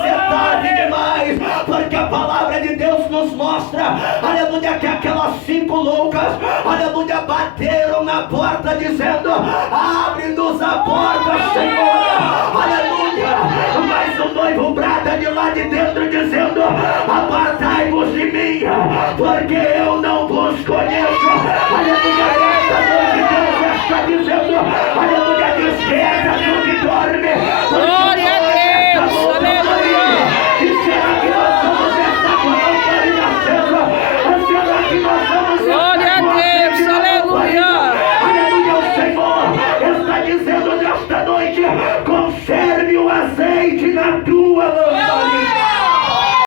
você é tarde demais, porque a palavra de Deus nos mostra, aleluia, que aquelas 5 loucas, aleluia, bateram na porta dizendo: abre-nos a porta, Senhor, aleluia. Mas o noivo brada de lá de dentro dizendo: apartai-vos de mim, porque eu não vos conheço, aleluia.